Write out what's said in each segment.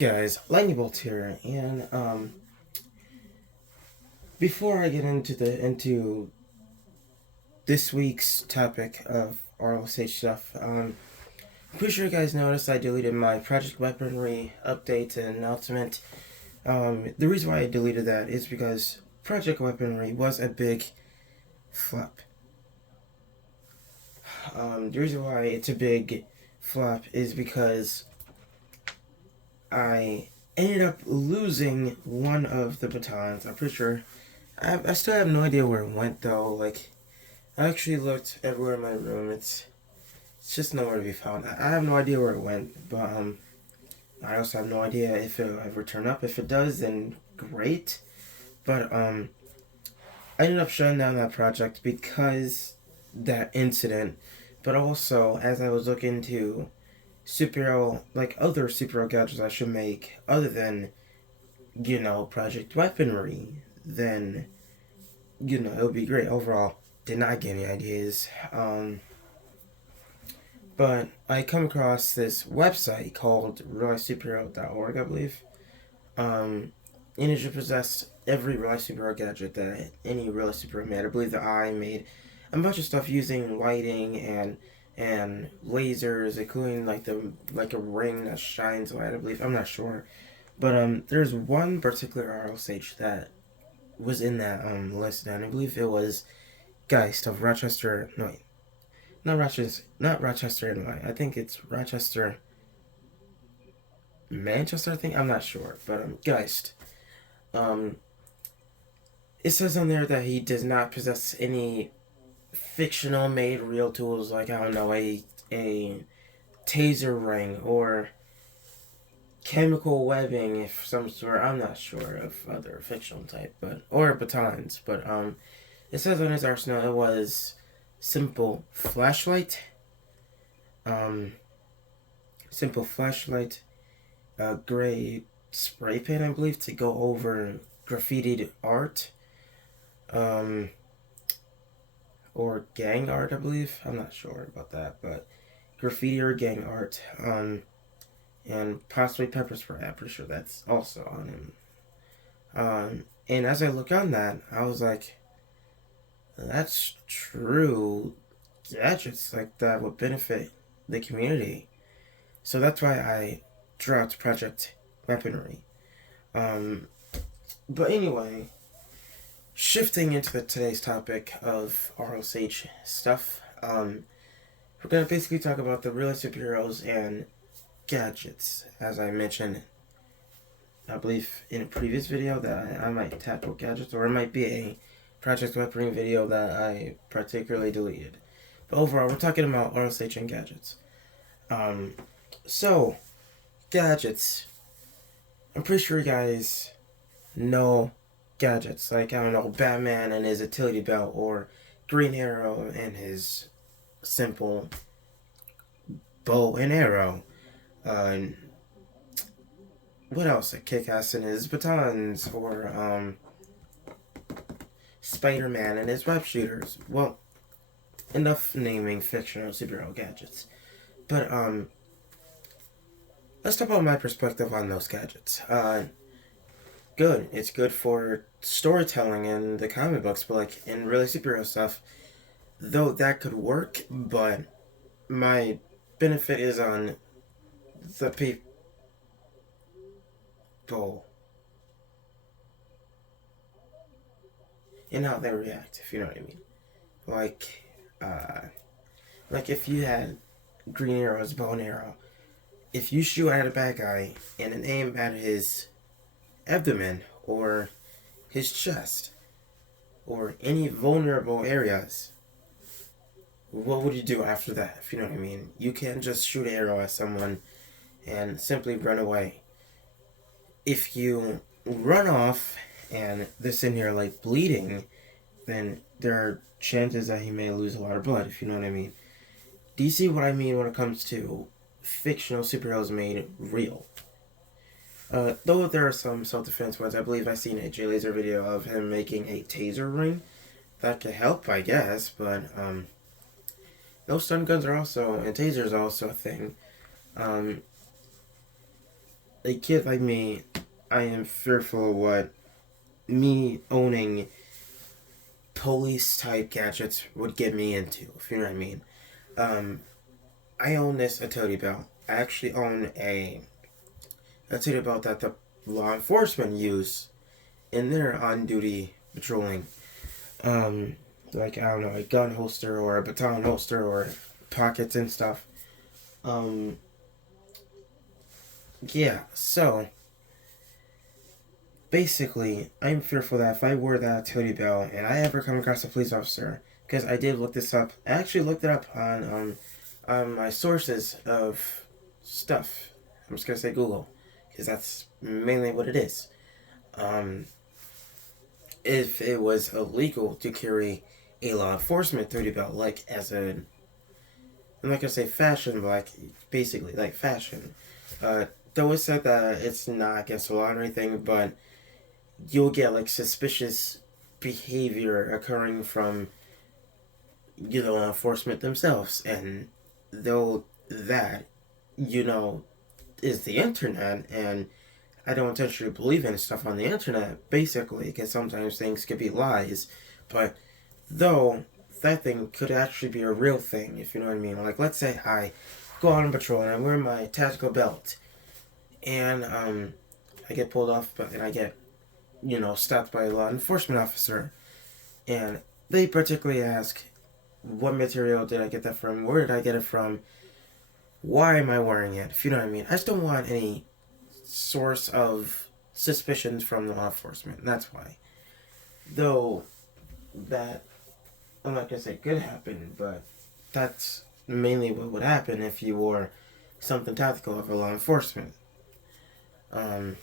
Guys, Lightning Bolt here, and before I get into this week's topic of RLSH stuff, I'm pretty sure you guys noticed I deleted my Project Weaponry update and announcement. The reason why I deleted that is because Project Weaponry was a big flop. The reason why it's a big flop is because I ended up losing one of the batons. I'm pretty sure. I still have no idea where it went though. Like, I actually looked everywhere in my room. It's just nowhere to be found. I have no idea where it went, but I also have no idea if it'll ever turn up. If it does, then great. But I ended up shutting down that project because that incident. But also, as I was looking to superhero, like other superhero gadgets I should make, other than Project Weaponry, then it would be great. Overall, did not get any ideas. But I come across this website called reallysuperhero.org, I believe. And it should possess every Real Superhero gadget that any Real Superhero made. I believe that I made a bunch of stuff using lighting and lasers, including like a ring that shines light. I believe, I'm not sure, but there's one particular RLSH that was in that list, and I believe it was Geist of Rochester. No, wait, not Rochester, Illinois. I think it's Rochester, Manchester. I think, I'm not sure, but Geist. Um, it says on there that he does not possess any fictional made real tools, like, I don't know, a taser ring or chemical webbing of some sort. I'm not sure of other fictional type, but or batons. But it says on his arsenal it was simple flashlight, um, simple flashlight, gray spray paint, I believe, to go over graffitied art, um, or gang art, I believe. I'm not sure about that, but graffiti or gang art, and possibly pepper spray. I'm pretty sure that's also on him. And as I look on that, I was like, that's true gadgets like that would benefit the community. So that's why I dropped Project Weaponry. Um, but anyway, shifting into today's topic of RLSH stuff, we're gonna basically talk about the real superheroes and gadgets. As I mentioned, I believe in a previous video that I might tackle gadgets, or it might be a Project Weaponry video that I particularly deleted. But overall, we're talking about RLSH and gadgets. Um, so, gadgets. I'm pretty sure you guys know gadgets. Like, I don't know, Batman and his utility belt, or Green Arrow and his simple bow and arrow. And what else? Like Kick-Ass and his batons, or Spider-Man and his web shooters. Well, enough naming fictional superhero gadgets. But let's talk about my perspective on those gadgets. Good. It's good for storytelling in the comic books, but like in really superhero stuff, though that could work, but my benefit is on the people and how they react, if you know what I mean. Like, uh, like if you had Green Arrow's bow and arrow, if you shoot at a bad guy and an aim at his abdomen or his chest or any vulnerable areas, what would you do after that, if you know what I mean? You can't just shoot an arrow at someone and simply run away. If you run off and they're sitting here like bleeding, then there are chances that he may lose a lot of blood, if you know what I mean. Do you see what I mean when it comes to fictional superheroes made real? Though there are some self-defense ones. I believe I've seen a J Laser video of him making a taser ring. That could help, I guess, but those stun guns are also, and tasers are also a thing. a kid like me, I am fearful of what me owning police type gadgets would get me into, if you know what I mean. Um, I own this utility belt. I actually own a utility belt that the law enforcement use in their on duty patrolling. Um, like, I don't know, a gun holster or a baton holster or pockets and stuff. Um, yeah, so basically, I'm fearful that if I wore that utility belt and I ever come across a police officer, because I did look this up, I actually looked it up on my sources of stuff. I'm just gonna say Google, because that's mainly what it is. Um, if it was illegal to carry a law enforcement utility belt, like as a, I'm not gonna say fashion, but like basically like fashion. Though it said that it's not against the law or anything, but you'll get like suspicious behavior occurring from law enforcement themselves, and though that you know is the internet, and I don't intentionally believe in stuff on the internet basically because sometimes things could be lies, but though that thing could actually be a real thing, if you know what I mean. Like, let's say I go out on patrol and I wear my tactical belt, and I get pulled off, and I get stopped by a law enforcement officer, and they particularly ask, what material did I get that from? Where did I get it from? Why am I wearing it? If you know what I mean. I just don't want any source of suspicions from the law enforcement. That's why. Though that, I'm not gonna say could happen, but that's mainly what would happen if you wore something tactical for law enforcement. Um,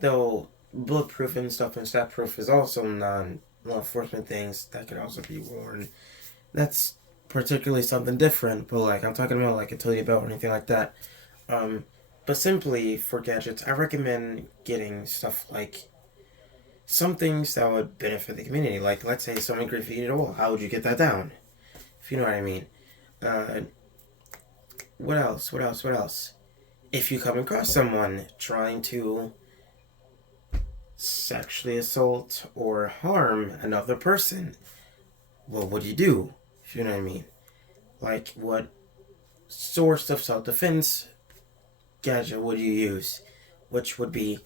though bulletproof and stuff and stat proof is also non law enforcement things that could also be worn. That's particularly something different, but like I'm talking about like a utility belt or anything like that. Um, but simply for gadgets, I recommend getting stuff like some things that would benefit the community. Like, let's say someone graffitied a wall. How would you get that down? If you know what I mean. Uh, what else? What else? What else? If you come across someone trying to sexually assault or harm another person, what would you do? If you know what I mean. Like, what source of self-defense gadget would you use? Which would be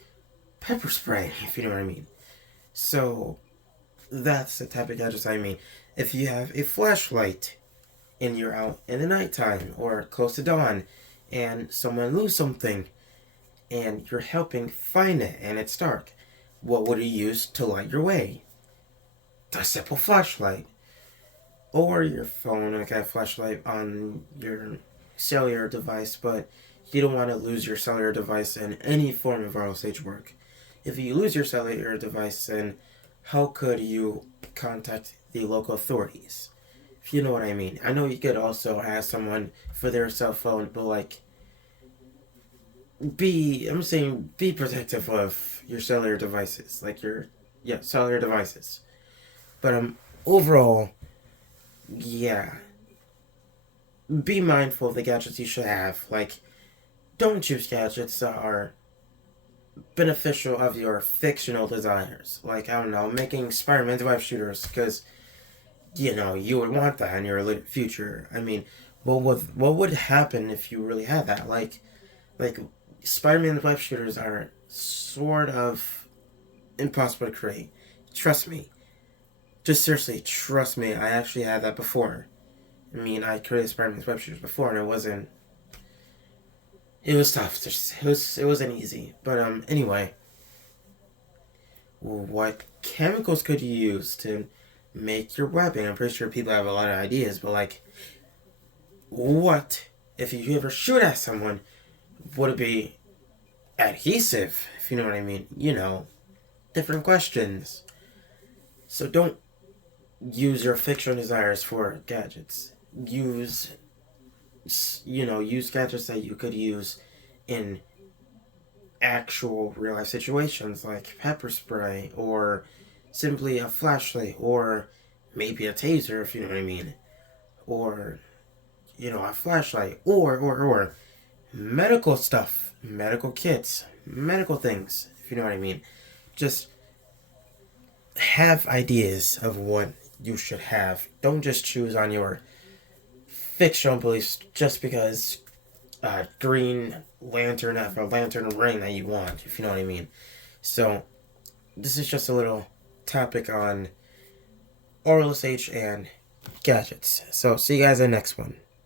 pepper spray, if you know what I mean. So, that's the type of gadgets I mean. If you have a flashlight and you're out in the nighttime or close to dawn and someone lose something and you're helping find it and it's dark, what would you use to light your way? A simple flashlight. Or your phone, like a flashlight on your cellular device, but you don't want to lose your cellular device in any form of RLSH work. If you lose your cellular device, then how could you contact the local authorities? If you know what I mean. I know you could also ask someone for their cell phone, but like, I'm saying be protective of your cellular devices, like cellular devices. But overall, yeah, be mindful of the gadgets you should have. Like, don't choose gadgets that are beneficial of your fictional desires. Like, I don't know, making Spider-Man's web shooters, because, you would want that in your future. I mean, what would happen if you really had that? Like Spider-Man's web shooters are sort of impossible to create. Trust me. Just seriously, trust me, I actually had that before. I mean, I created Spider-Man's web shooters before, and it wasn't. It was tough. It wasn't easy. But anyway, what chemicals could you use to make your weapon? I'm pretty sure people have a lot of ideas, but like, what if you ever shoot at someone? Would it be adhesive? If you know what I mean. Different questions. So don't use your fictional desires for gadgets. Use gadgets that you could use in actual real life situations, like pepper spray, or simply a flashlight, or maybe a taser, if you know what I mean, or a flashlight, or medical stuff. medical kits, medical things, if you know what I mean. Just have ideas of what you should have. Don't just choose on your fictional beliefs just because Green Lantern have a lantern ring that you want, if you know what I mean. So, this is just a little topic on RLSH and Gadgets. So, see you guys in the next one.